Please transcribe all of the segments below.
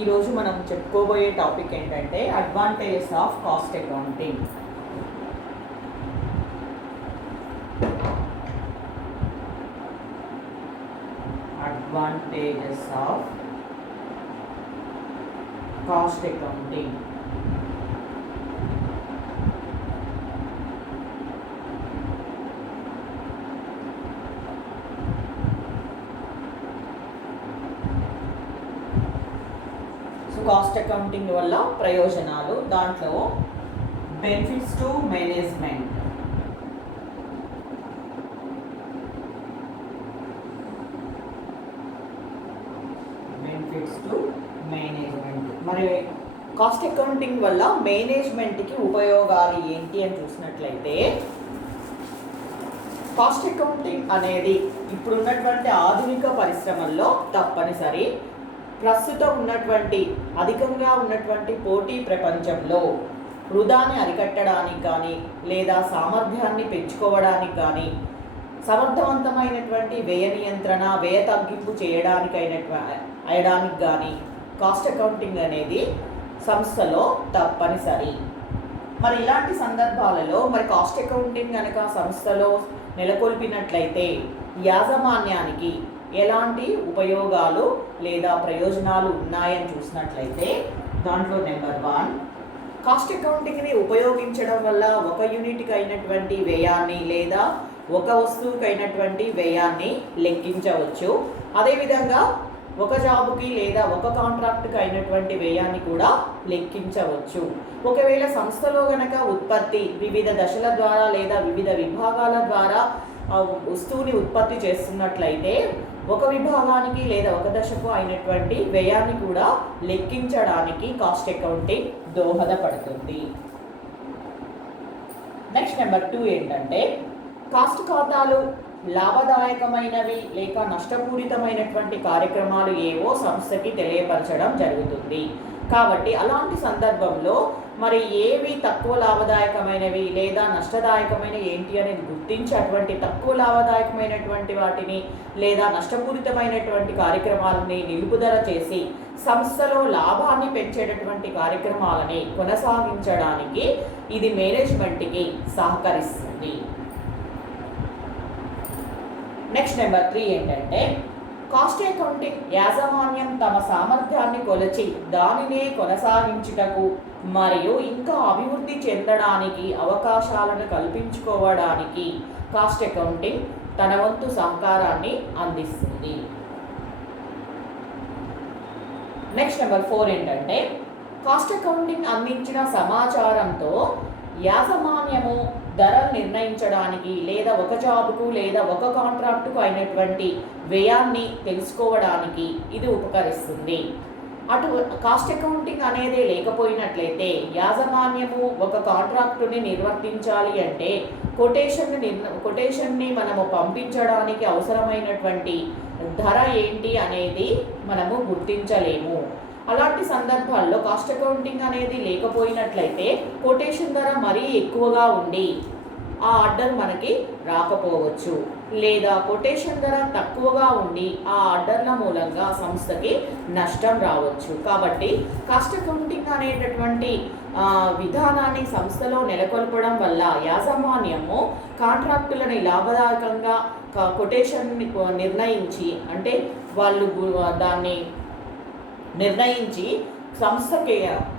ఈరోజు మనం చెప్పుకోబోయే టాపిక్ ఏంటంటే advantages of cost accounting. Advantages of cost accounting. Cost accounting వల్ల ప్రయోజనాలు, దాంట్లో బెనిఫిట్స్ టు మేనేజ్మెంట్. మరి కాస్ట్ అకౌంటింగ్ వల్ల మేనేజ్మెంట్కి ఉపయోగాలు ఏంటి అని చూసినట్లయితే, కాస్ట్ అకౌంటింగ్ అనేది ఇప్పుడున్నటువంటి ఆధునిక పరిశ్రమల్లో తప్పనిసరి. ప్రస్తుతం ఉన్నటువంటి అధికంగా ఉన్నటువంటి పోటీ ప్రపంచంలో వృధాని అరికట్టడానికి కానీ లేదా సామర్థ్యాన్ని పెంచుకోవడానికి కానీ సమర్థవంతమైనటువంటి వ్యయ నియంత్రణ, వ్యయ తగ్గింపు చేయడానికి కానీ కాస్ట్ అకౌంటింగ్ అనేది సంస్థలో తప్పనిసరి. మరి ఇలాంటి సందర్భాలలో మరి కాస్ట్ అకౌంటింగ్ కనుక సంస్థలో నెలకొల్పినట్లయితే యాజమాన్యానికి ఎలాంటి ఉపయోగాలు లేదా ప్రయోజనాలు ఉన్నాయని చూసినట్లయితే, దాంట్లో నెంబర్ 1, కాస్ట్ అకౌంటింగ్ని ఉపయోగించడం వల్ల ఒక యూనిట్కి అయినటువంటి వ్యయాన్ని లేదా ఒక వస్తువుకి అయినటువంటి వ్యయాన్ని లెక్కించవచ్చు. అదేవిధంగా ఒక జాబుకి లేదా ఒక కాంట్రాక్ట్కి అయినటువంటి వ్యయాన్ని కూడా లెక్కించవచ్చు. ఒకవేళ సంస్థలో గనక ఉత్పత్తి వివిధ దశల ద్వారా లేదా వివిధ విభాగాల ద్వారా వస్తువుని ఉత్పత్తి చేస్తున్నట్లయితే ఒక విభాగానికి లేదా ఒక దశకు అయినటువంటి వ్యయాన్ని కూడా లెక్కించడానికి కాస్ట్ అకౌంటింగ్ దోహదపడుతుంది. నెక్స్ట్ నెంబర్ 2 ఏంటంటే, కాస్ట్ ఖాతాలు లాభదాయకమైనవి లేక నష్టపూరితమైనటువంటి కార్యక్రమాలు ఏవో సంస్థకి తెలియపరచడం జరుగుతుంది. కాబట్టి అలాంటి సందర్భంలో మరి ఏవి తక్కువ లాభదాయకమైనవి లేదా నష్టదాయకమైన ఏంటి అనేది గుర్తించి అటువంటి తక్కువ లాభదాయకమైనటువంటి వాటిని లేదా నష్టపూరితమైనటువంటి కార్యక్రమాలని నిలుపుదల చేసి సంస్థలో లాభాన్ని పెంచేటటువంటి కార్యక్రమాలని కొనసాగించడానికి ఇది మేనేజ్మెంట్కి సహకరిస్తుంది. నెక్స్ట్ నెంబర్ 3 ఏంటంటే, కాస్ట్ అకౌంటింగ్ యాజమాన్యం తమ సామర్థ్యాన్ని కొలచి దానినే కొనసాగించుటకు మరియు ఇంకా అభివృద్ధి చెందడానికి అవకాశాలను కల్పించుకోవడానికి కాస్ట్ అకౌంటింగ్ తన వంతు సహకారాన్ని అందిస్తుంది. నెక్స్ట్ నెంబర్ 4 ఏంటంటే, కాస్ట్ అకౌంటింగ్ అందించిన సమాచారంతో యాజమాన్యము ధరలు నిర్ణయించడానికి లేదా ఒక జాబుకు లేదా ఒక కాంట్రాక్టుకు అయినటువంటి వ్యయాన్ని తెలుసుకోవడానికి ఇది ఉపకరిస్తుంది. అటు కాస్ట్ అకౌంటింగ్ అనేది లేకపోయినట్లయితే యాజమాన్యము ఒక కాంట్రాక్టుని నిర్వర్తించాలి అంటే కొటేషన్ని మనము పంపించడానికి అవసరమైనటువంటి ధర ఏంటి అనేది మనము గుర్తించలేము. అలాంటి సందర్భాల్లో కాస్ట్ అకౌంటింగ్ అనేది లేకపోయినట్లయితే కొటేషన్ ధర మరీ ఎక్కువగా ఉండి ఆ ఆర్డర్ మనకి రాకపోవచ్చు, లేదా కొటేషన్ ధర తక్కువగా ఉండి ఆ ఆర్డర్ల మూలంగా సంస్థకి నష్టం రావచ్చు. కాబట్టి కాస్ట్ అకౌంటింగ్ అనేటటువంటి విధానాన్ని సంస్థలో నెలకొల్పడం వల్ల యాజమాన్యము కాంట్రాక్టులని లాభదాయకంగా కొటేషన్ని నిర్ణయించి అంటే వాళ్ళు దాన్ని నిర్ణయించి సంస్థకి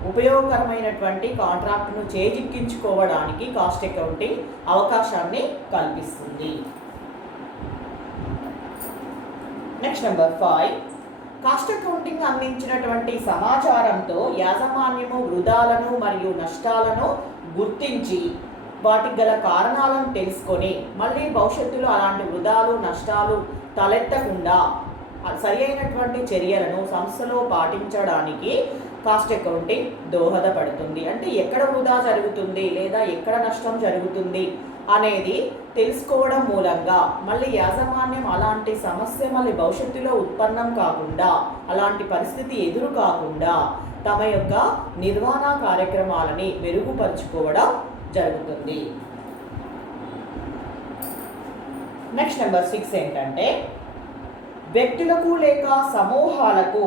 ఉపయోగకరమైనటువంటి కాంట్రాక్ట్ను చేజిక్కించుకోవడానికి కాస్ట్ అకౌంటింగ్ అవకాశాన్ని కల్పిస్తుంది. నెక్స్ట్ నెంబర్ 5, కాస్ట్ అకౌంటింగ్ అందించినటువంటి సమాచారంతో యాజమాన్యము వృధాలను మరియు నష్టాలను గుర్తించి వాటికి గల కారణాలను తెలుసుకొని మళ్ళీ భవిష్యత్తులో అలాంటి వృధాలు నష్టాలు తలెత్తకుండా సరి అయినటువంటి చర్యలను సంస్థలో పాటించడానికి కాస్ట్ అకౌంటింగ్ దోహదపడుతుంది. అంటే ఎక్కడ వృధా జరుగుతుంది లేదా ఎక్కడ నష్టం జరుగుతుంది అనేది తెలుసుకోవడం మూలంగా మళ్ళీ యాజమాన్యం అలాంటి సమస్య మళ్ళీ భవిష్యత్తులో ఉత్పన్నం కాకుండా, అలాంటి పరిస్థితి ఎదురు కాకుండా తమ యొక్క నిర్వహణ కార్యక్రమాలని మెరుగుపరుచుకోవడం జరుగుతుంది. నెక్స్ట్ నెంబర్ 6 ఏంటంటే, వ్యక్తులకు లేక సమూహాలకు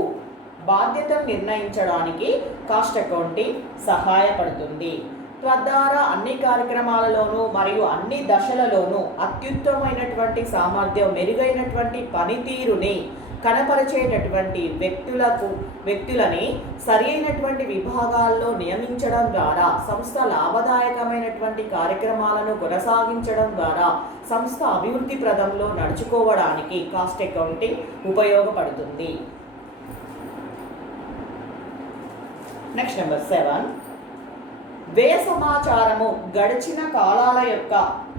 బాధ్యతను నిర్ణయించడానికి కాస్ట్ అకౌంటింగ్ సహాయపడుతుంది. తద్వారా అన్ని కార్యక్రమాలలోనూ మరియు అన్ని దశలలోనూ అత్యుత్తమైనటువంటి సామర్థ్యం, మెరుగైనటువంటి పనితీరుని కనపరిచేటటువంటి వ్యక్తులని సరి అయినటువంటి విభాగాల్లో నియమించడం ద్వారా సంస్థ లాభదాయకమైనటువంటి కార్యక్రమాలను కొనసాగించడం ద్వారా సంస్థ అభివృద్ధి ప్రదంలో నడుచుకోవడానికి కాస్ట్ అకౌంటింగ్ ఉపయోగపడుతుంది. నెక్స్ట్ నెంబర్ 7, వ్యయ సమాచారము గడిచిన కాలాల యొక్క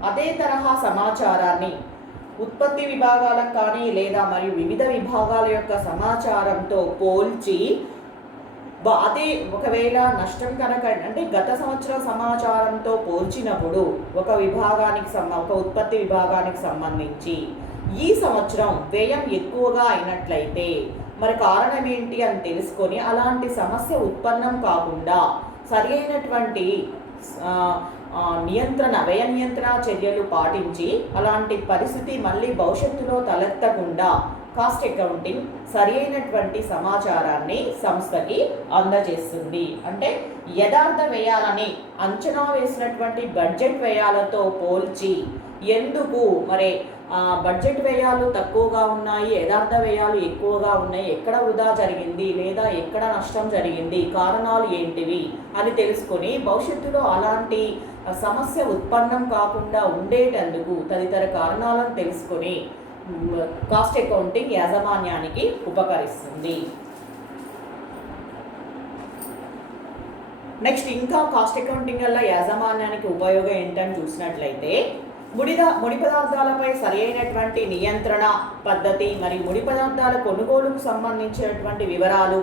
అదే తరహా సమాచారాన్ని ఉత్పత్తి విభాగాలకు కానీ లేదా మరియు వివిధ విభాగాల యొక్క సమాచారంతో పోల్చి అదే ఒకవేళ నష్టం కనుక అంటే గత సంవత్సరం సమాచారంతో పోల్చినప్పుడు ఒక ఉత్పత్తి విభాగానికి సంబంధించి ఈ సంవత్సరం వ్యయం ఎక్కువగా అయినట్లయితే మరి కారణం ఏంటి అని తెలుసుకొని అలాంటి సమస్య ఉత్పన్నం కాకుండా సరి అయినటువంటి వ్యయ నియంత్రణ చర్యలు పాటించి అలాంటి పరిస్థితి మళ్ళీ భవిష్యత్తులో తలెత్తకుండా కాస్ట్ అకౌంటింగ్ సరి అయినటువంటి సమాచారాన్ని సంస్థకి అందజేస్తుంది. అంటే యథార్థ వ్యయాలని అంచనా వేసినటువంటి బడ్జెట్ వ్యయాలతో పోల్చి ఎందుకు మరి బడ్జెట్ వ్యయాలు తక్కువగా ఉన్నాయి, యథార్థ వ్యయాలు ఎక్కువగా ఉన్నాయి, ఎక్కడ వృధా జరిగింది లేదా ఎక్కడ నష్టం జరిగింది, కారణాలు ఏంటివి అని తెలుసుకొని భవిష్యత్తులో అలాంటి సమస్య ఉత్పన్నం కాకుండా ఉండేటందుకు తదితర కారణాలను తెలుసుకొని కాస్ట్ అకౌంటింగ్ యాజమాన్యానికి ఉపకరిస్తుంది. నెక్స్ట్ ఇంకా కాస్ట్ అకౌంటింగ్ వల్ల యాజమాన్యానికి ఉపయోగం ఏంటని చూసినట్లయితే ముడి పదార్థాలపై సరి అయినటువంటి నియంత్రణ పద్ధతి మరియు ముడి పదార్థాల కొనుగోలుకు సంబంధించినటువంటి వివరాలు,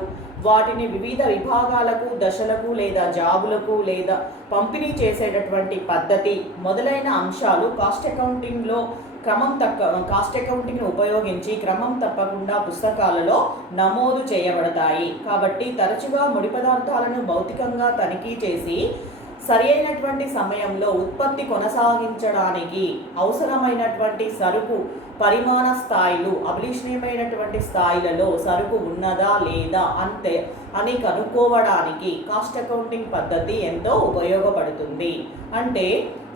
వాటిని వివిధ విభాగాలకు, దశలకు లేదా జాబులకు లేదా పంపిణీ చేసేటటువంటి పద్ధతి మొదలైన అంశాలు కాస్ట్ అకౌంటింగ్ను ఉపయోగించి క్రమం తప్పకుండా పుస్తకాలలో నమోదు చేయబడతాయి. కాబట్టి తరచుగా ముడి పదార్థాలను భౌతికంగా తనిఖీ చేసి సరి అయినటువంటి సమయంలో ఉత్పత్తి కొనసాగించడానికి అవసరమైనటువంటి సరుకు పరిమాణ స్థాయిలు, అభిలషణీయమైనటువంటి స్థాయిలలో సరుకు ఉన్నదా లేదా అంతే అని కనుక్కోవడానికి కాస్ట్ అకౌంటింగ్ పద్ధతి ఎంతో ఉపయోగపడుతుంది. అంటే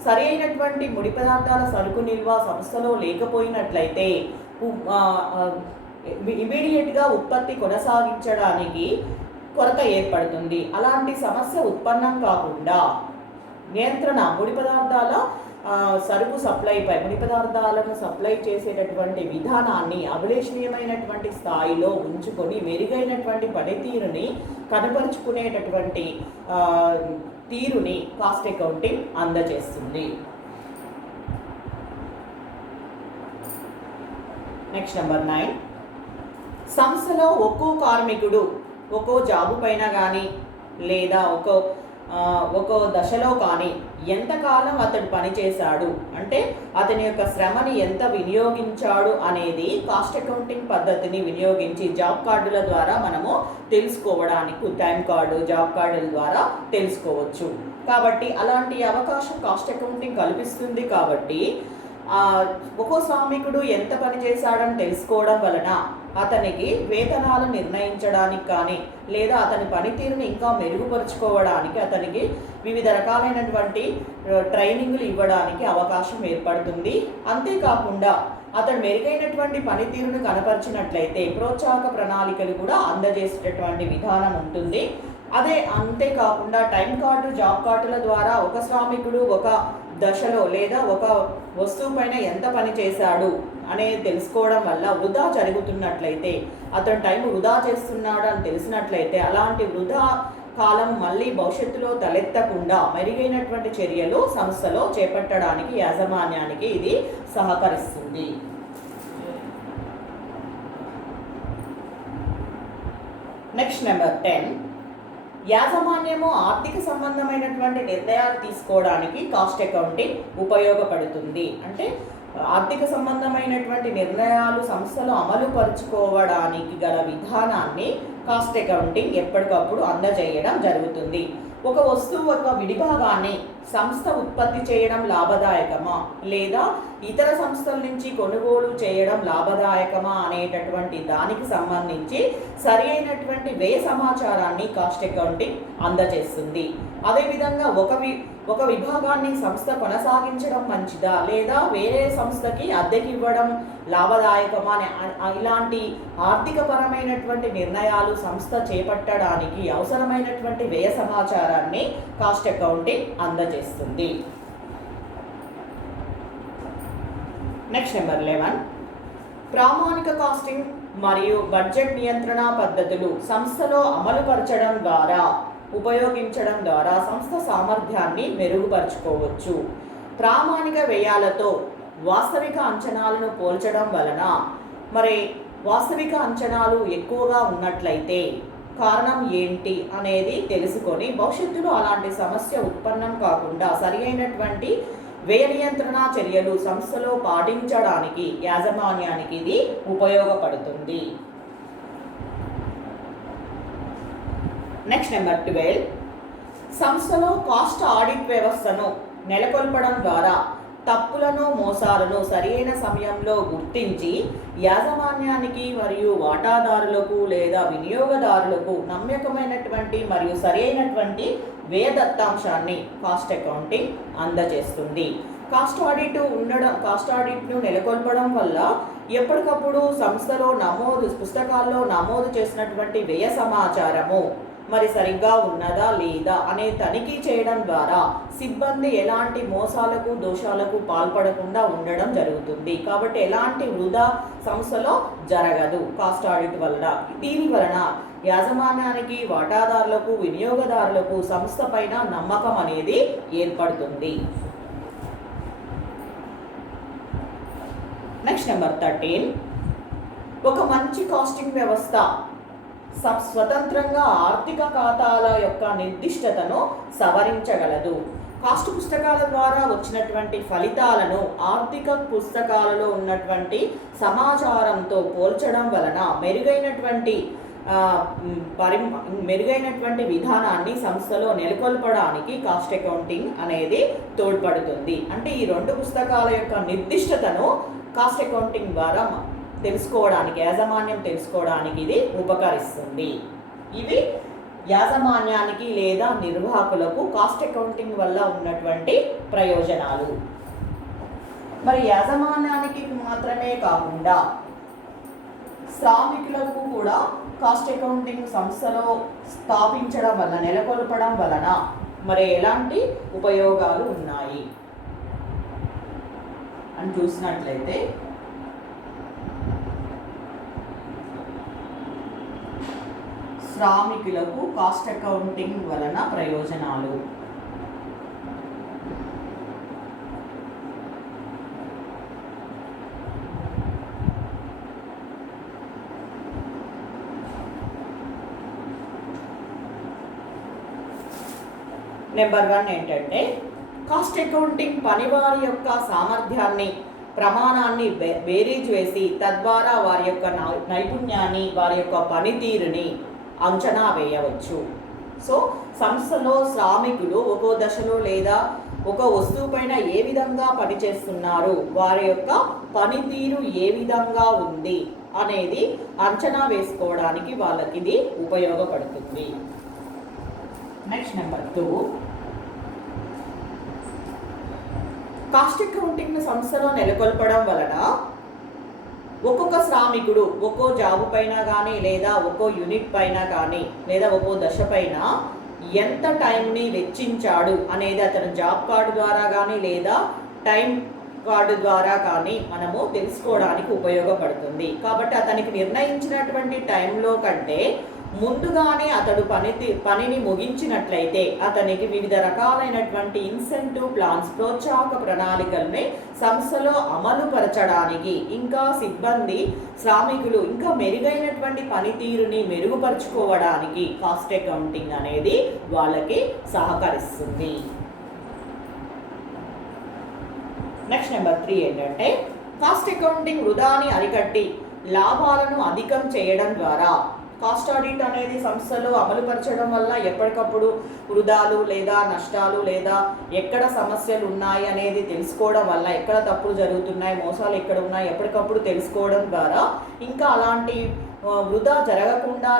సరి అయినటువంటి ముడి పదార్థాల సరుకు నిల్వ సంస్థలో లేకపోయినట్లయితే ఇమీడియట్గా ఉత్పత్తి కొనసాగించడానికి కొరత ఏర్పడుతుంది. అలాంటి సమస్య ఉత్పన్నం కాకుండా నియంత్రణ ముడి పదార్థాల సరుకు సప్లైపై ముడి పదార్థాలను సప్లై చేసేటటువంటి విధానాన్ని అభిలషణీయమైనటువంటి స్థాయిలో ఉంచుకొని మెరుగైనటువంటి పనితీరుని కనపరుచుకునేటటువంటి తీరుని కాస్ట్ అకౌంటింగ్ అందజేస్తుంది. నెక్స్ట్ నెంబర్ 9, సంస్థలో ఒక్కో కార్మికుడు ఒక్కో జాబు పైన కానీ లేదా ఒక్కో దశలో కానీ ఎంతకాలం అతడు పనిచేశాడు అంటే అతని యొక్క శ్రమని ఎంత వినియోగించాడు అనేది కాస్ట్ అకౌంటింగ్ పద్ధతిని వినియోగించి జాబ్ కార్డుల ద్వారా మనము తెలుసుకోవడానికి టైం కార్డు, జాబ్ కార్డుల ద్వారా తెలుసుకోవచ్చు. కాబట్టి అలాంటి అవకాశం కాస్ట్ అకౌంటింగ్ కల్పిస్తుంది. కాబట్టి ఒక్కో శ్రామికుడు ఎంత పని చేశాడని తెలుసుకోవడం వలన అతనికి వేతనాలు నిర్ణయించడానికి కానీ లేదా అతని పనితీరుని ఇంకా మెరుగుపరుచుకోవడానికి అతనికి వివిధ రకాలైనటువంటి ట్రైనింగ్లు ఇవ్వడానికి అవకాశం ఏర్పడుతుంది. అంతేకాకుండా అతను మెరుగైనటువంటి పనితీరును కనపరిచినట్లయితే ప్రోత్సాహక ప్రణాళికలు కూడా అందజేసేటటువంటి విధానం ఉంటుంది. అంతేకాకుండా టైం కార్డు, జాబ్ కార్డుల ద్వారా ఒక శ్రామికుడు ఒక దశలో లేదా ఒక వస్తువు పైన ఎంత పని చేశాడు అనేది తెలుసుకోవడం వల్ల వృధా జరుగుతున్నట్లయితే అతను టైం వృధా చేస్తున్నాడు అని తెలిసినట్లయితే అలాంటి వృధా కాలం మళ్ళీ భవిష్యత్తులో తలెత్తకుండా మెరుగైనటువంటి చర్యలు సంస్థలో చేపట్టడానికి యాజమాన్యానికి ఇది సహకరిస్తుంది. నెక్స్ట్ నెంబర్ 10, యాజమాన్యము ఆర్థిక సంబంధమైనటువంటి నిర్ణయాలు తీసుకోవడానికి కాస్ట్ అకౌంటింగ్ ఉపయోగపడుతుంది. అంటే ఆర్థిక సంబంధమైనటువంటి నిర్ణయాలు సంస్థలో అమలు పరుచుకోవడానికి గల విధానాన్ని కాస్ట్ అకౌంటింగ్ ఎప్పటికప్పుడు అందజేయడం జరుగుతుంది. ఒక వస్తువు యొక్క విడిభాగాన్ని సంస్థ ఉత్పత్తి చేయడం లాభదాయకమా లేదా ఇతర సంస్థల నుంచి కొనుగోలు చేయడం లాభదాయకమా అనేటటువంటి దానికి సంబంధించి సరి అయినటువంటి వ్యయ సమాచారాన్ని కాస్ట్ అకౌంటింగ్ అందజేస్తుంది. అదేవిధంగా ఒక విభాగాన్ని సంస్థ కొనసాగించడం మంచిదా లేదా వేరే సంస్థకి అద్దెకి ఇవ్వడం లాభదాయకమా ఇలాంటి ఆర్థికపరమైనటువంటి నిర్ణయాలు సంస్థ చేపట్టడానికి అవసరమైనటువంటి వ్యయ సమాచారాన్ని కాస్ట్ అకౌంటింగ్ అందజేస్తుంది. నెక్స్ట్ నెంబర్ 11, ప్రామాణిక కాస్టింగ్ మరియు బడ్జెట్ నియంత్రణ పద్ధతులు సంస్థలో ఉపయోగించడం ద్వారా సంస్థ సామర్థ్యాన్ని మెరుగుపరుచుకోవచ్చు. ప్రామాణిక వ్యయాలతో వాస్తవిక అంచనాలను పోల్చడం వలన వాస్తవిక అంచనాలు ఎక్కువగా ఉన్నట్లయితే కారణం ఏంటి అనేది తెలుసుకొని భవిష్యత్తులో అలాంటి సమస్య ఉత్పన్నం కాకుండా సరి అయినటువంటి వ్యయ నియంత్రణ చర్యలు సంస్థలో పాటించడానికి యాజమాన్యానికి ఇది ఉపయోగపడుతుంది. నెక్స్ట్ నెంబర్ 12, సంస్థలో కాస్ట్ ఆడిట్ వ్యవస్థను నెలకొల్పడం ద్వారా తప్పులను మోసాలను సరైన సమయంలో గుర్తించి యాజమాన్యానికి మరియు వాటాదారులకు లేదా వినియోగదారులకు నమ్మకమైనటువంటి మరియు సరైనటువంటి వ్యయ దత్తాంశాన్ని కాస్ట్ అకౌంటింగ్ అందజేస్తుంది. కాస్ట్ ఆడిట్ను నెలకొల్పడం వల్ల ఎప్పటికప్పుడు సంస్థలో పుస్తకాల్లో నమోదు చేసినటువంటి వ్యయ సమాచారము సరిగ్గా ఉన్నదా లేదా అనే తనిఖీ చేయడం ద్వారా సిబ్బంది ఎలాంటి మోసాలకు దోషాలకు పాల్పడకుండా ఉండడం జరుగుతుంది. కాబట్టి ఎలాంటి వృధా సంస్థలో జరగదు కాస్ట్ ఆడిట్ వల్ల. దీని వలన యాజమాన్యానికి వాటాదారులకు వినియోగదారులకు సంస్థ పైన నమ్మకం అనేది ఏర్పడుతుంది. నెక్స్ట్ నెంబర్ 13, ఒక మంచి కాస్టింగ్ వ్యవస్థ స్వతంత్రంగా ఆర్థిక ఖాతాల యొక్క నిర్దిష్టతను సవరించగలదు. కాస్ట్ పుస్తకాల ద్వారా వచ్చినటువంటి ఫలితాలను ఆర్థిక పుస్తకాలలో ఉన్నటువంటి సమాచారంతో పోల్చడం వలన మెరుగైనటువంటి విధానాన్ని సంస్థలో నెలకొల్పడానికి కాస్ట్ అకౌంటింగ్ అనేది తోడ్పడుతుంది. అంటే ఈ రెండు పుస్తకాల యొక్క నిర్దిష్టతను కాస్ట్ అకౌంటింగ్ ద్వారా యాజమాన్యం తెలుసుకోవడానికి ఇది ఉపకరిస్తుంది. ఇవి యాజమాన్యానికి లేదా నిర్వాహకులకు కాస్ట్ అకౌంటింగ్ వల్ల ఉన్నటువంటి ప్రయోజనాలు. యాజమాన్యానికి మాత్రమే కాకుండా శ్రామికులకు కూడా కాస్ట్ అకౌంటింగ్ సంస్థలో స్థాపించడం వల్ల నెలకొల్పడం వలన ఎలాంటి ఉపయోగాలు ఉన్నాయి అని చూసినట్లయితే శ్రామికులకు కాస్ట్ అకౌంటింగ్ వలన ప్రయోజనాలు. నెంబర్ 1 ఏంటంటే కాస్ట్ అకౌంటింగ్ పనివారి యొక్క సామర్థ్యాన్ని ప్రమాణాన్ని బేరీజ్ వేసి తద్వారా వారి యొక్క నైపుణ్యాన్ని వారి యొక్క పనితీరుని అంచనా వేయవచ్చు. సో సంస్థలో శ్రామికులు ఒక్కో దశలో లేదా ఒక వస్తువు పైన ఏ విధంగా పనిచేస్తున్నారు, వారి యొక్క పనితీరు ఏ విధంగా ఉంది అనేది అంచనా వేసుకోవడానికి వాళ్ళకి ఇది ఉపయోగపడుతుంది. నెక్స్ట్ నెంబర్ 2, కాస్ట్ అకౌంటింగ్ సంస్థలో నెలకొల్పడం వలన ఒక్కొక్క శ్రామికుడు ఒక్కో జాబు పైన కానీ లేదా ఒక్కో యూనిట్ పైన కానీ లేదా ఒక్కో దశ పైన ఎంత టైంని వెచ్చించాడు అనేది అతను జాబ్ కార్డు ద్వారా కానీ లేదా టైం కార్డు ద్వారా కానీ మనము తెలుసుకోవడానికి ఉపయోగపడుతుంది. కాబట్టి అతనికి నిర్ణయించినటువంటి టైంలో కంటే ముందుగానే అతడు పనిని ముగించినట్లయితే అతనికి వివిధ రకాలైనటువంటి ఇన్సెంటివ్ ప్లాన్స్ ప్రోత్సాహక ప్రణాళికల్ని సంస్థలో అమలు పరచడానికి ఇంకా శ్రామికులు ఇంకా మెరుగైనటువంటి పనితీరుని మెరుగుపరుచుకోవడానికి కాస్ట్ అకౌంటింగ్ అనేది వాళ్ళకి సహకరిస్తుంది. నెక్స్ట్ నెంబర్ 3 ఏంటంటే కాస్ట్ అకౌంటింగ్ వృధాని అరికట్టి లాభాలను అధికం చేయడం ద్వారా కాస్ట్ ఆడిట్ అనేది సంస్థలో అమలుపరచడం వల్ల ఎప్పటికప్పుడు వృధాలు లేదా నష్టాలు లేదా ఎక్కడ సమస్యలు ఉన్నాయి అనేది తెలుసుకోవడం వల్ల, ఎక్కడ తప్పులు జరుగుతున్నాయి, మోసాలు ఎక్కడ ఉన్నాయి ఎప్పటికప్పుడు తెలుసుకోవడం ద్వారా ఇంకా అలాంటి వృధా జరగకుండా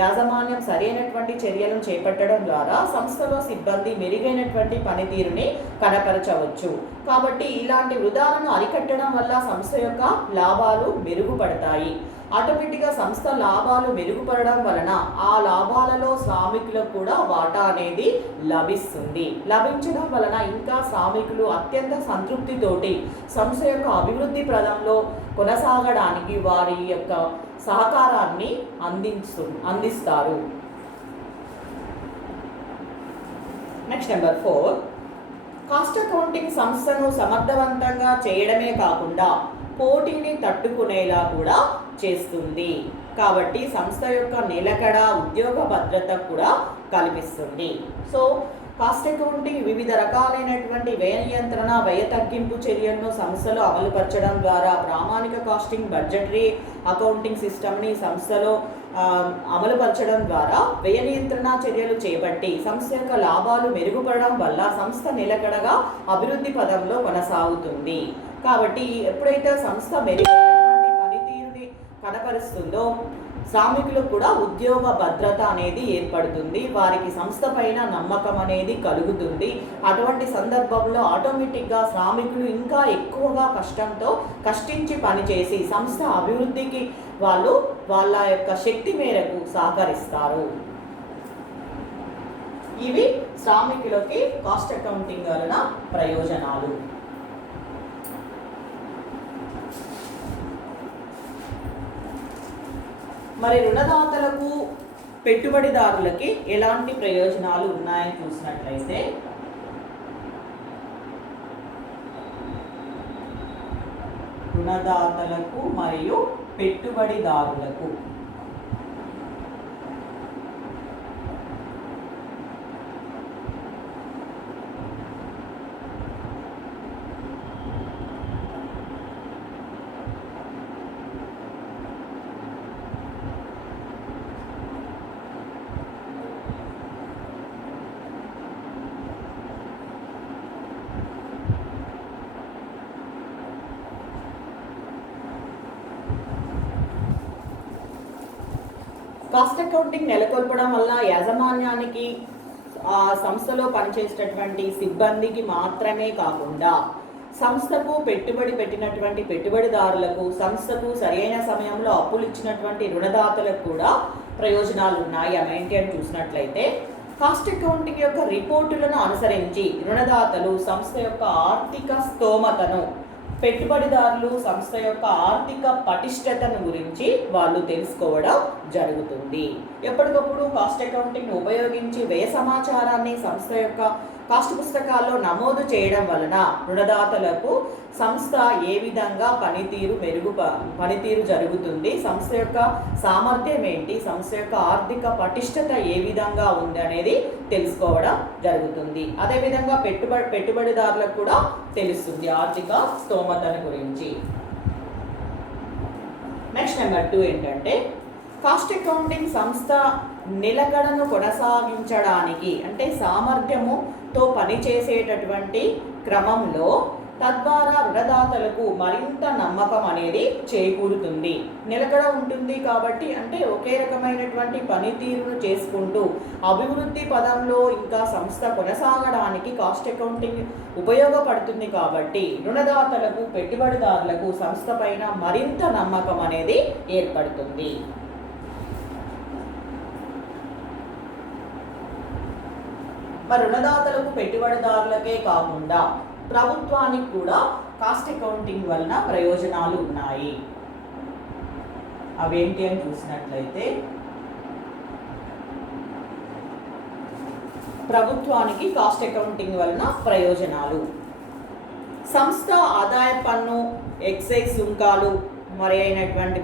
యాజమాన్యం సరైనటువంటి చర్యలను చేపట్టడం ద్వారా సంస్థలో సిబ్బంది మెరుగైనటువంటి పనితీరుని కనపరచవచ్చు. కాబట్టి ఇలాంటి వృధాలను అరికట్టడం వల్ల సంస్థ యొక్క లాభాలు మెరుగుపడతాయి. ఆటోమేటిక్గా సంస్థ లాభాలు మెరుగుపడడం వలన ఆ లాభాలలో శ్రామికులకు కూడా వాటా అనేది లభిస్తుంది. లభించడం వలన ఇంకా శ్రామికులు అత్యంత సంతృప్తితోటి సంస్థ యొక్క అభివృద్ధి ప్రదంలో కొనసాగడానికి వారి యొక్క సహకారాన్ని అందిస్తారు. నెక్స్ట్ నెంబర్ 4, కాస్ట్ అకౌంటింగ్ సంస్థను సమర్థవంతంగా చేయడమే కాకుండా పోటీని తట్టుకునేలా కూడా చేస్తుంది. కాబట్టి సంస్థ యొక్క నిలకడ, ఉద్యోగ భద్రత కూడా కల్పిస్తుంది. సో కాస్ట్ అకౌంటింగ్ వివిధ రకాలైనటువంటి వ్యయ నియంత్రణ, వ్యయ తగ్గింపు చర్యలను సంస్థలో అమలుపరచడం ద్వారా ప్రామాణిక కాస్టింగ్, బడ్జెటరీ అకౌంటింగ్ సిస్టమ్ని సంస్థలో అమలుపరచడం ద్వారా వ్యయ నియంత్రణ చర్యలు చేపట్టి సంస్థ యొక్క లాభాలు మెరుగుపడడం వల్ల సంస్థ నిలకడగా అభివృద్ధి పదంలో కొనసాగుతుంది. కాబట్టి ఎప్పుడైతే సంస్థ మెరుగైనటువంటి పనితీరుని కనపరుస్తుందో శ్రామికులకు కూడా ఉద్యోగ భద్రత అనేది ఏర్పడుతుంది. వారికి సంస్థ పైన నమ్మకం అనేది కలుగుతుంది. అటువంటి సందర్భంలో ఆటోమేటిక్గా శ్రామికులు ఇంకా ఎక్కువగా కష్టించి పనిచేసి సంస్థ అభివృద్ధికి వాళ్ళ యొక్క శక్తి మేరకు సహకరిస్తారు. ఇవి శ్రామికులకి కాస్ట్ అకౌంటింగ్ వలన ప్రయోజనాలు. మరి రుణదాతలకు, పెట్టుబడిదారులకి ఎలాంటి ప్రయోజనాలు ఉన్నాయని చూసినట్లయితే, రుణదాతలకు మరియు పెట్టుబడిదారులకు కాస్ట్ అకౌంటింగ్ నెలకొల్పడం వల్ల యాజమాన్యానికి, ఆ సంస్థలో పనిచేసేటటువంటి సిబ్బందికి మాత్రమే కాకుండా సంస్థకు పెట్టుబడి పెట్టినటువంటి పెట్టుబడిదారులకు, సంస్థకు సరైన సమయంలో అప్పులు ఇచ్చినటువంటి రుణదాతలకు కూడా ప్రయోజనాలు ఉన్నాయి. అవేంటి అని చూసినట్లయితే, కాస్ట్ అకౌంటింగ్ యొక్క రిపోర్టులను అనుసరించి రుణదాతలు సంస్థ యొక్క ఆర్థిక స్తోమతను, పెట్టుబడిదారులు సంస్థ యొక్క ఆర్థిక పటిష్టతను గురించి వాళ్ళు తెలుసుకోవడం జరుగుతుంది. ఎప్పటికప్పుడు కాస్ట్ అకౌంటింగ్ ఉపయోగించి వ్యయ సమాచారాన్ని సంస్థ యొక్క కాస్ట్ పుస్తకాల్లో నమోదు చేయడం వలన రుణదాతలకు సంస్థ ఏ విధంగా పనితీరు జరుగుతుంది, సంస్థ యొక్క సామర్థ్యం ఏంటి, సంస్థ యొక్క ఆర్థిక పటిష్టత ఏ విధంగా ఉంది అనేది తెలుసుకోవడం జరుగుతుంది. అదేవిధంగా పెట్టుబడిదారులకు కూడా తెలుస్తుంది ఆర్థిక స్తోమతను గురించి. నెక్స్ట్ నెంబర్ 2 ఏంటంటే, కాస్ట్ అకౌంటింగ్ సంస్థ నిలకడను కొనసాగించడానికి అంటే సామర్థ్యముతో పనిచేసేటటువంటి క్రమంలో తద్వారా రుణదాతలకు మరింత నమ్మకం అనేది చేకూరుతుంది. నిలకడ ఉంటుంది కాబట్టి అంటే ఒకే రకమైనటువంటి పనితీరును చేసుకుంటూ అభివృద్ధి పదంలో ఇంకా సంస్థ కొనసాగడానికి కాస్ట్ అకౌంటింగ్ ఉపయోగపడుతుంది. కాబట్టి రుణదాతలకు, పెట్టుబడిదారులకు సంస్థ పైన మరింత నమ్మకం అనేది ఏర్పడుతుంది. మరి రుణదాతలకు, పెట్టుబడిదారులకే కాకుండా ప్రభుత్వానికి కూడా కాస్ట్ అకౌంటింగ్ వలన ప్రయోజనాలు ఉన్నాయి. అవేంటి అని చూసినట్లయితే, ప్రభుత్వానికి కాస్ట్ అకౌంటింగ్ వలన ప్రయోజనాలు: సంస్థ ఆదాయ పన్ను, ఎక్సైజ్ సుంకాలు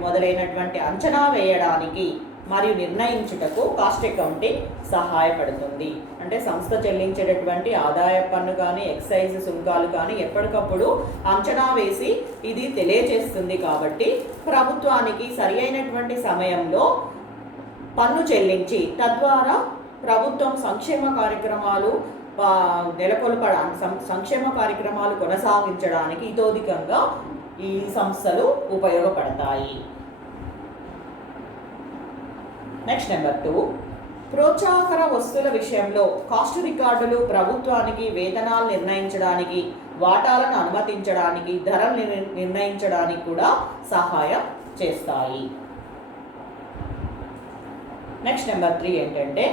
మొదలైనటువంటి అంచనా వేయడానికి మరియు నిర్ణయించుటకు కాస్ట్ అకౌంటింగ్ సహాయపడుతుంది. అంటే సంస్థ చెల్లించేటటువంటి ఆదాయ పన్ను కానీ, ఎక్సైజ్ సుంకాలు కానీ ఎప్పటికప్పుడు అంచనా వేసి ఇది తెలియజేస్తుంది. కాబట్టి ప్రభుత్వానికి సరి అయినటువంటి సమయంలో పన్ను చెల్లించి తద్వారా ప్రభుత్వం సంక్షేమ కార్యక్రమాలు నెలకొల్పడానికి సంక్షేమ కార్యక్రమాలు కొనసాగించడానికి ఇతోధికంగా ఈ సంస్థలు ఉపయోగపడతాయి. నెక్స్ట్ నెంబర్ 2, ప్రోత్సాహకర వస్తువుల విషయంలో కాస్ట్ రికార్డులు ప్రభుత్వానికి వేతనాలు నిర్ణయించడానికి, వాటాలను అనుమతించడానికి, ధరలు నిర్ణయించడానికి కూడా సహాయం చేస్తాయి. నెక్స్ట్ నెంబర్ 3 ఏంటంటే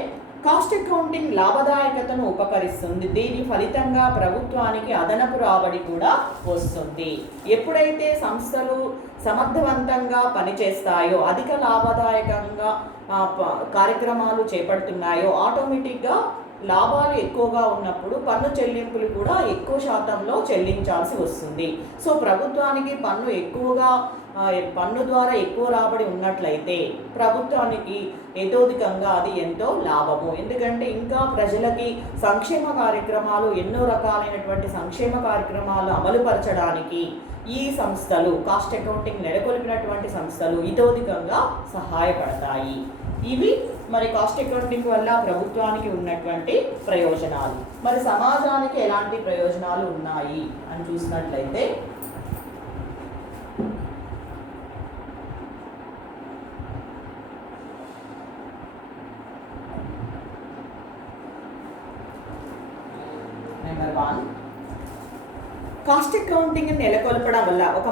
కాస్ట్ అకౌంటింగ్ లాభదాయకతను ఉపకరిస్తుంది. దీని ఫలితంగా ప్రభుత్వానికి అదనపు రాబడి కూడా వస్తుంది. ఎప్పుడైతే సంస్థలు సమర్థవంతంగా పనిచేస్తాయో, అధిక లాభదాయకంగా కార్యక్రమాలు చేపడుతున్నాయో, ఆటోమేటిక్గా లాభాలు ఎక్కువగా ఉన్నప్పుడు పన్ను చెల్లింపులు కూడా ఎక్కువ శాతంలో చెల్లించాల్సి వస్తుంది. సో ప్రభుత్వానికి పన్ను ద్వారా ఎక్కువ రాబడి ఉన్నట్లయితే ప్రభుత్వానికి యథోధికంగా అది ఎంతో లాభము. ఎందుకంటే ఇంకా ప్రజలకి సంక్షేమ కార్యక్రమాలు, ఎన్నో రకాలైనటువంటి సంక్షేమ కార్యక్రమాలు అమలుపరచడానికి ఈ సంస్థలు, కాస్ట్ అకౌంటింగ్ నెలకొల్పినటువంటి సంస్థలు ఇతోధికంగా సహాయపడతాయి. ఇవి మరి కాస్ట్ అకౌంటింగ్ వల్ల ప్రభుత్వానికి ఉన్నటువంటి ప్రయోజనాలు. మరి సమాజానికి ఎలాంటి ప్రయోజనాలు ఉన్నాయి అని చూసినట్లయితే నెంబర్ 1, కాస్ట్ అకౌంటింగ్ నెలకొల్పడం వల్ల ఒక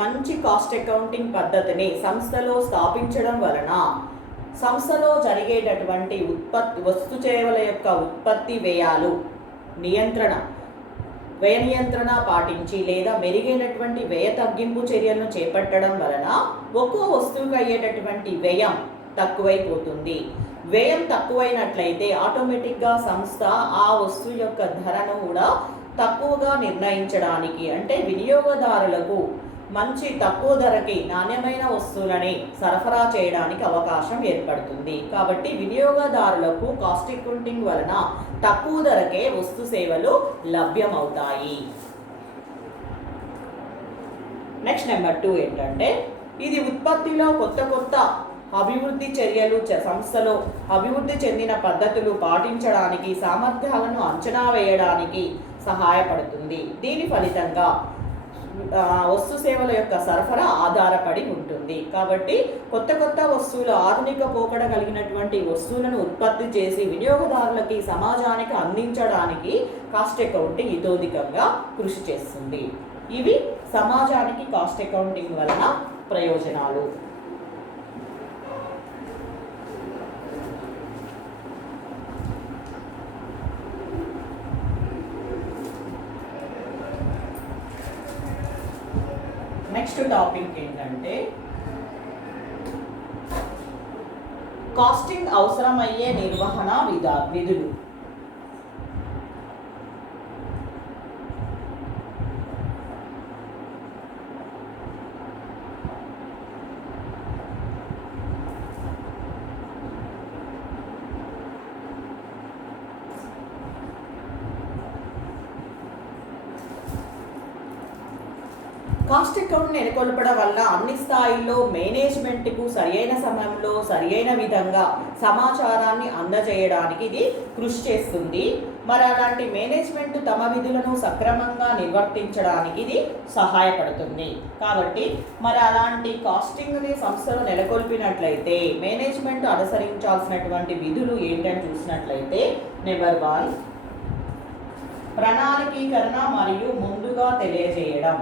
మంచి కాస్ట్ అకౌంటింగ్ పద్ధతిని సంస్థలో స్థాపించడం వలన సంస్థలో జరిగేటటువంటి వస్తు సేవల యొక్క ఉత్పత్తి వ్యయాలు వ్యయ నియంత్రణ పాటించి లేదా మెరుగైనటువంటి వ్యయ తగ్గింపు చర్యలను చేపట్టడం వలన ఒక్కో వస్తువుకి అయ్యేటటువంటి వ్యయం తక్కువైపోతుంది. వ్యయం తక్కువైనట్లయితే ఆటోమేటిక్గా సంస్థ ఆ వస్తువు యొక్క ధరను కూడా తక్కువగా నిర్ణయించడానికి, అంటే వినియోగదారులకు మంచి తక్కువ ధరకి నాణ్యమైన వస్తువులని సరఫరా చేయడానికి అవకాశం ఏర్పడుతుంది. కాబట్టి వినియోగదారులకు కాస్ట్ అకౌంటింగ్ వలన తక్కువ ధరకే వస్తు సేవలు లభ్యమవుతాయి. నెక్స్ట్ నెంబర్ 2 ఏంటంటే ఇది ఉత్పత్తిలో కొత్త అభివృద్ధి చర్యలు, సంస్థలో అభివృద్ధి చెందిన పద్ధతులు పాటించడానికి, సామర్థ్యాలను అంచనా వేయడానికి సహాయపడుతుంది. దీని ఫలితంగా వస్తు సేవల యొక్క సరఫరా ఆధారపడి ఉంటుంది. కాబట్టి కొత్త వస్తువులు, ఆధునిక పోకడ కలిగినటువంటి వస్తువులను ఉత్పత్తి చేసి వినియోగదారులకి, సమాజానికి అందించడానికి కాస్ట్ అకౌంటింగ్ ఇతోధికంగా కృషి చేస్తుంది. ఇవి సమాజానికి కాస్ట్ అకౌంటింగ్ వలన ప్రయోజనాలు. నెక్స్ట్ టాపిక్ ఏంటంటే కాస్టింగ్ అవసరమయ్యే నిర్వహణ విధులు. కాస్ట్ అకౌంట్ నెలకొల్పడం వల్ల అన్ని స్థాయిల్లో మేనేజ్మెంట్కు సరియైన సమయంలో సరియైన విధంగా సమాచారాన్ని అందజేయడానికి ఇది కృషి చేస్తుంది. మరి అలాంటి మేనేజ్మెంట్ తమ విధులను సక్రమంగా నిర్వర్తించడానికి ఇది సహాయపడుతుంది. కాబట్టి మరి అలాంటి కాస్టింగ్ని సంస్థలు నెలకొల్పినట్లయితే మేనేజ్మెంట్ అనుసరించాల్సినటువంటి విధులు ఏంటని చూసినట్లయితే నెంబర్ 1, ప్రణాళికీకరణ మరియు ముందుగా తెలియజేయడం.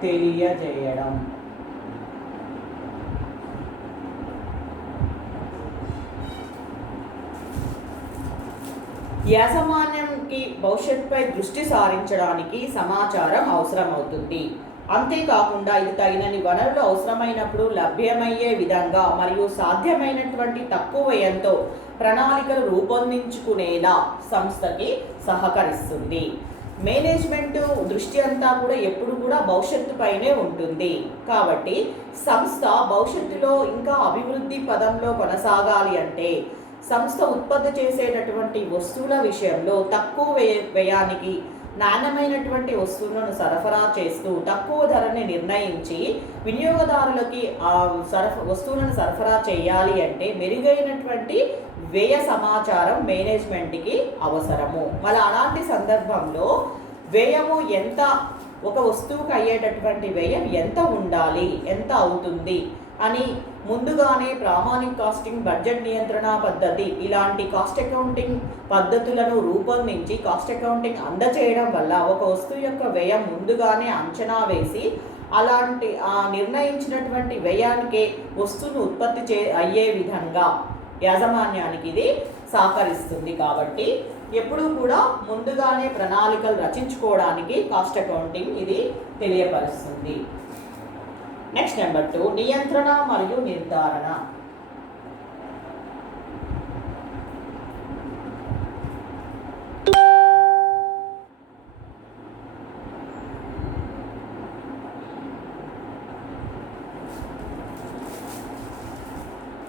తెలియజేయడం. యాజమాన్యంకి భవిష్యత్తుపై దృష్టి సారించడానికి సమాచారం అవసరమవుతుంది. అంతేకాకుండా ఇది తగినన్ని వనరులు అవసరమైనప్పుడు లభ్యమయ్యే విధంగా మరియు సాధ్యమైనటువంటి తక్కువ వ్యయంతో ప్రణాళికలు రూపొందించుకునేలా సంస్థకి సహకరిస్తుంది. మేనేజ్మెంట్ దృష్టి అంతా కూడా ఎప్పుడు కూడా భవిష్యత్తు పైనే ఉంటుంది. కాబట్టి సంస్థ భవిష్యత్తులో ఇంకా అభివృద్ధి పదంలో కొనసాగాలి అంటే సంస్థ ఉత్పత్తి చేసేటటువంటి వస్తువుల విషయంలో తక్కువ వ్యయానికి నాణ్యమైనటువంటి వస్తువులను సరఫరా చేస్తూ తక్కువ ధరని నిర్ణయించి వినియోగదారులకి ఆ వస్తువులను సరఫరా చేయాలి అంటే మెరుగైనటువంటి వ్యయ సమాచారం మేనేజ్మెంట్కి అవసరము. మరి అలాంటి సందర్భంలో వ్యయము ఎంత, ఒక వస్తువుకి అయ్యేటటువంటి వ్యయం ఎంత ఉండాలి, ఎంత అవుతుంది అని ముందుగానే ప్రామాణిక కాస్టింగ్, బడ్జెట్ నియంత్రణ పద్ధతి ఇలాంటి కాస్ట్ అకౌంటింగ్ పద్ధతులను రూపొందించి కాస్ట్ అకౌంటింగ్ అందచేయడం వల్ల ఒక వస్తువు యొక్క వ్యయం ముందుగానే అంచనా వేసి అలాంటి నిర్ణయించినటువంటి వ్యయానికే వస్తువును ఉత్పత్తి అయ్యే విధంగా యాజమాన్యానికి ఇది సహకరిస్తుంది. కాబట్టి ఎప్పుడూ కూడా ముందుగానే ప్రణాళికలు రచించుకోవడానికి కాస్ట్ అకౌంటింగ్ ఇది తెలియపరుస్తుంది. నెక్స్ట్ నెంబర్ 2, నియంత్రణ మరియు నిర్ధారణ.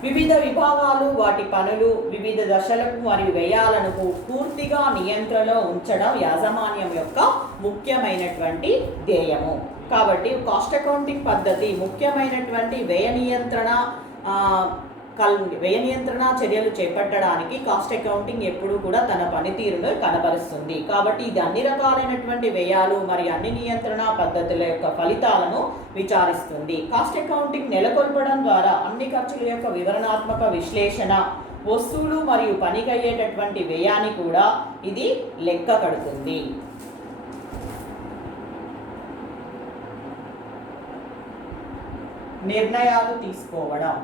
వివిధ విభాగాలు వాటి పనులు వివిధ దశలకు మరియు వ్యయాలను పూర్తిగా నియంత్రణలో ఉంచడం యాజమాన్యం యొక్క ముఖ్యమైనటువంటి ధ్యేయము. కాబట్టి కాస్ట్ అకౌంటింగ్ పద్ధతి ముఖ్యమైనటువంటి వ్యయ నియంత్రణ చర్యలు చేపట్టడానికి కాస్ట్ అకౌంటింగ్ ఎప్పుడూ కూడా తన పనితీరును కనబరుస్తుంది. కాబట్టి ఇది అన్ని రకాలైనటువంటి వ్యయాలు మరియు అన్ని నియంత్రణ పద్ధతుల యొక్క ఫలితాలను విచారిస్తుంది. కాస్ట్ అకౌంటింగ్ నెలకొల్పడం ద్వారా అన్ని ఖర్చుల యొక్క వివరణాత్మక విశ్లేషణ, వస్తువులు మరియు పనికయ్యేటటువంటి వ్యయాన్ని కూడా ఇది లెక్క కడుతుంది. నిర్ణయాలు తీసుకోవడం.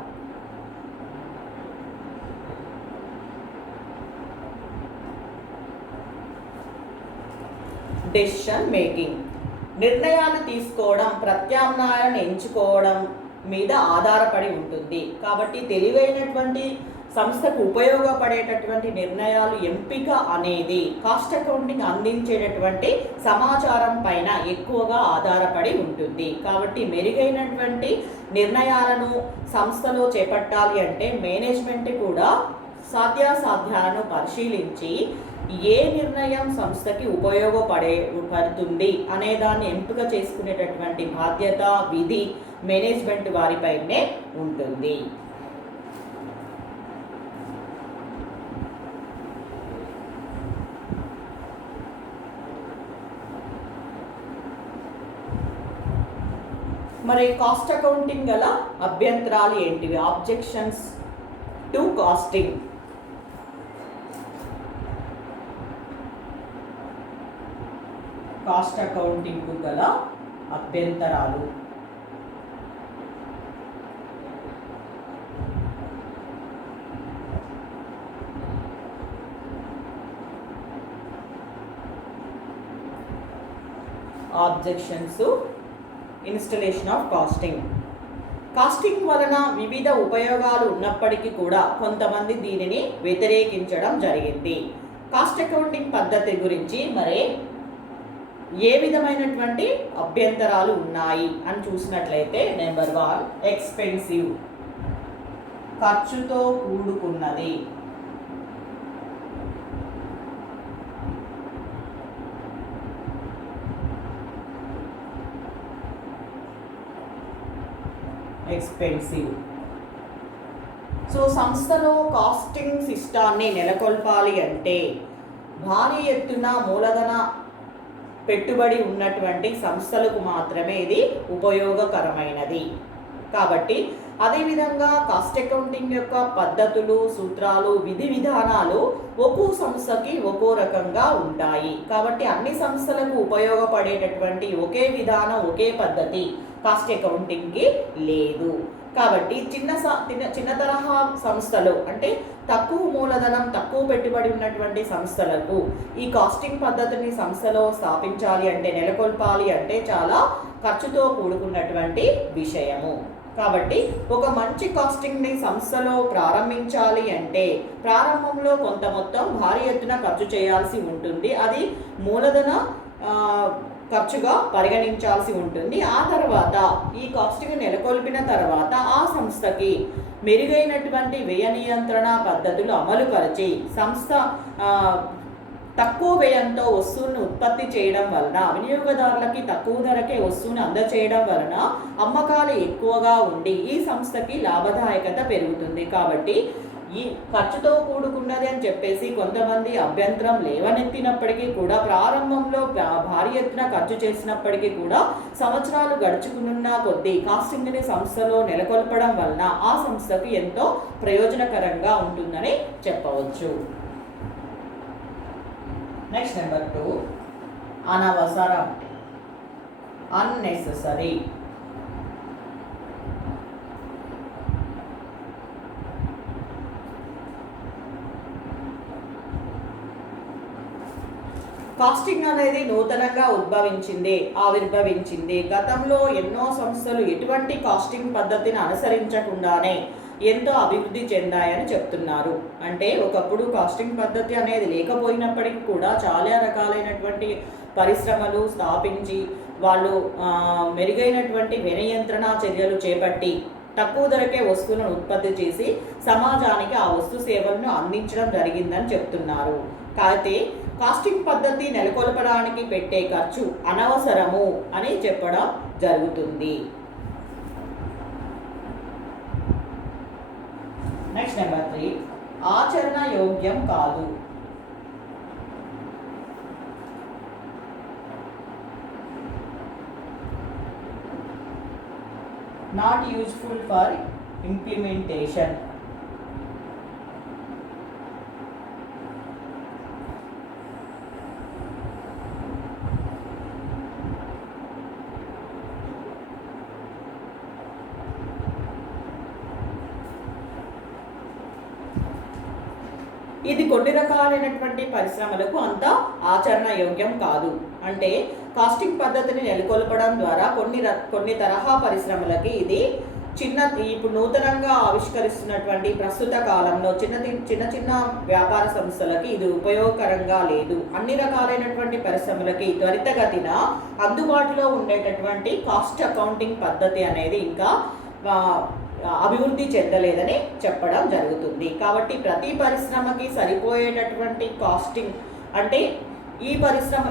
Decision making. నిర్ణయాలు తీసుకోవడం ప్రత్యామ్నాయాలను ఎంచుకోవడం మీద ఆధారపడి ఉంటుంది. కాబట్టి తెలివైనటువంటి సంస్థకు ఉపయోగపడేటటువంటి నిర్ణయాలు ఎంపిక అనేది కాస్ట్ అకౌంటింగ్ అందించేటటువంటి సమాచారం పైన ఎక్కువగా ఆధారపడి ఉంటుంది. కాబట్టి మెరుగైనటువంటి నిర్ణయాలను సంస్థలో చేపట్టాలి అంటే మేనేజ్మెంట్ కూడా సాధ్యాసాధ్యాలను పరిశీలించి ఏ నిర్ణయం సంస్థకి ఉపయోగపడుతుంది అనే దాన్ని ఎంపిక చేసుకునేటటువంటి బాధ్యత, విధి మేనేజ్మెంట్ వారిపైనే ఉంటుంది. మరి కాస్ట్ అకౌంటింగ్ గల అభ్యంతరాలు ఏంటివి? Objections to costing. Cost accounting గల అభ్యంతరాలు. Objections. Installation of costing. Costing వలన వివిధ ఉపయోగాలు ఉన్నప్పటికీ కూడా కొంతమంది దీనిని వ్యతిరేకించడం జరిగింది. కాస్ట్ అకౌంటింగ్ పద్ధతి గురించి మరి ఏ విధమైనటువంటి అభ్యంతరాలు ఉన్నాయి అని చూసినట్లయితే నెంబర్ 1, ఎక్స్పెన్సివ్, ఖర్చుతో కూడుకున్నది. ఎక్స్పెన్సివ్. సో సంస్థలో కాస్టింగ్ సిస్టాన్ని నెలకొల్పాలి అంటే భారీ ఎత్తున మూలధన పెట్టుబడి ఉన్నటువంటి సంస్థలకు మాత్రమే ఇది ఉపయోగకరమైనది. కాబట్టి అదేవిధంగా కాస్ట్ అకౌంటింగ్ యొక్క పద్ధతులు, సూత్రాలు, విధి విధానాలు ఒక్కో సంస్థకి ఒక్కో రకంగా ఉంటాయి. కాబట్టి అన్ని సంస్థలకు ఉపయోగపడేటటువంటి ఒకే విధానం, ఒకే పద్ధతి కాస్ట్ అకౌంటింగ్కి లేదు. కాబట్టి చిన్న తరహా సంస్థలు అంటే తక్కువ మూలధనం, తక్కువ పెట్టుబడి ఉన్నటువంటి సంస్థలకు ఈ కాస్టింగ్ పద్ధతిని సంస్థలో స్థాపించాలి అంటే, నెలకొల్పాలి అంటే చాలా ఖర్చుతో కూడుకున్నటువంటి విషయము. కాబట్టి ఒక మంచి కాస్టింగ్ని సంస్థలో ప్రారంభించాలి అంటే ప్రారంభంలో కొంత మొత్తం భారీ ఎత్తున ఖర్చు చేయాల్సి ఉంటుంది. అది మూలధన ఖర్చుగా పరిగణించాల్సి ఉంటుంది. ఆ తర్వాత ఈ కాస్టింగ్ నెలకొల్పిన తర్వాత ఆ సంస్థకి మెరుగైనటువంటి వ్యయ నియంత్రణ పద్ధతులు అమలుపరిచి సంస్థ తక్కువ వ్యయంతో వస్తువులను ఉత్పత్తి చేయడం వలన, వినియోగదారులకి తక్కువ ధరకే వస్తువుని అందచేయడం వలన అమ్మకాలు ఎక్కువగా ఉండి ఈ సంస్థకి లాభదాయకత పెరుగుతుంది. కాబట్టి ఈ ఖర్చుతో కూడుకున్నది అని చెప్పేసి కొంతమంది అభ్యంతరం లేవనెత్తినప్పటికీ కూడా, ప్రారంభంలో భారీ ఎత్తున ఖర్చు చేసినప్పటికీ కూడా సంవత్సరాలు గడుచుకున్న కొద్దీ కాస్టింగ్ని సంస్థలో నెలకొల్పడం వలన ఆ సంస్థకు ఎంతో ప్రయోజనకరంగా ఉంటుందని చెప్పవచ్చు. నెక్స్ట్ నెంబర్ 2, అనవసరం, అన్నెసెసరీ. కాస్టింగ్ అనేది నూతనంగా ఆవిర్భవించింది. గతంలో ఎన్నో సంస్థలు ఎటువంటి కాస్టింగ్ పద్ధతిని అనుసరించకుండానే ఎంతో అభివృద్ధి చెందాయని చెప్తున్నారు. అంటే ఒకప్పుడు కాస్టింగ్ పద్ధతి అనేది లేకపోయినప్పటికీ కూడా చాలా రకాలైనటువంటి పరిశ్రమలు స్థాపించి వాళ్ళు మెరుగైనటువంటి వినియంత్రణ చర్యలు చేపట్టి తక్కువ ధరకే వస్తువులను ఉత్పత్తి చేసి సమాజానికి ఆ వస్తు సేవలను అందించడం జరిగిందని చెప్తున్నారు. అయితే కాస్టింగ్ పద్ధతి నెలకొల్పడానికి పెట్టే ఖర్చు అనవసరము అని చెప్పడం జరుగుతుంది. నెక్స్ట్ నెంబర్ 3, ఆచరణ యోగ్యం కాదు. Not useful for implementation. ఇది కొన్ని రకాలైనటువంటి పరిశ్రమలకు అంత ఆచరణ యోగ్యం కాదు. అంటే కాస్టింగ్ పద్ధతిని నెలకొల్పడం ద్వారా కొన్ని తరహా పరిశ్రమలకి ఇది ఇప్పుడు నూతనంగా ఆవిష్కరిస్తున్నటువంటి ప్రస్తుత కాలంలో చిన్న వ్యాపార సంస్థలకి ఇది ఉపయోగకరంగా లేదు. అన్ని రకాలైనటువంటి పరిశ్రమలకి త్వరితగతిన అందుబాటులో ఉండేటటువంటి కాస్ట్ అకౌంటింగ్ పద్ధతి అనేది ఇంకా అభివృద్ధి చెందలేదని చెప్పడం జరుగుతుంది. కాబట్టి ప్రతి పరిశ్రమకి సరిపోయేటటువంటి కాస్టింగ్, అంటే ఈ పరిశ్రమ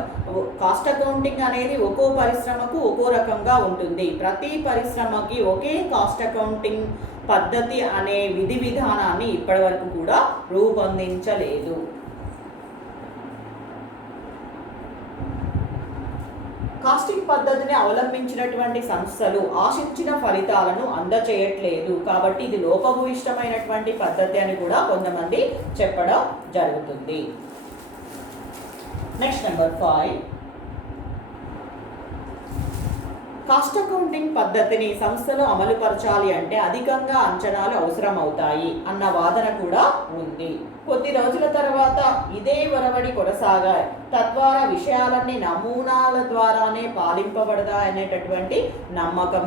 కాస్ట్ అకౌంటింగ్ అనేది ఒక్కో పరిశ్రమకు ఒక్కో రకంగా ఉంటుంది. ప్రతి పరిశ్రమకి ఒకే కాస్ట్ అకౌంటింగ్ పద్ధతి అనే విధి విధానాన్ని ఇప్పటివరకు కూడా రూపొందించలేదు. కాస్టింగ్ పద్ధతిని అవలంబించినటువంటి సంస్థలు ఆశించిన ఫలితాలను అందచేయట్లేదు. కాబట్టి ఇది లోపభూయిష్టమైనటువంటి పద్ధతి అని కూడా కొంతమంది చెప్పడం జరుగుతుంది. నెక్స్ట్ నెంబర్ 5, కాస్ట్ అకౌంటింగ్ పద్ధతిని సంస్థలో అమలుపరచాలి అంటే అధికంగా అంచనాలు అవసరం అవుతాయి అన్న వాదన కూడా ఉంది. కొద్ది రోజుల తర్వాత ఇదే ఒరవడి కొనసాగాయి, తద్వారా విషయాలన్నీ నమూనాల ద్వారానే పాలింపబడతాయనేటటువంటి నమ్మకం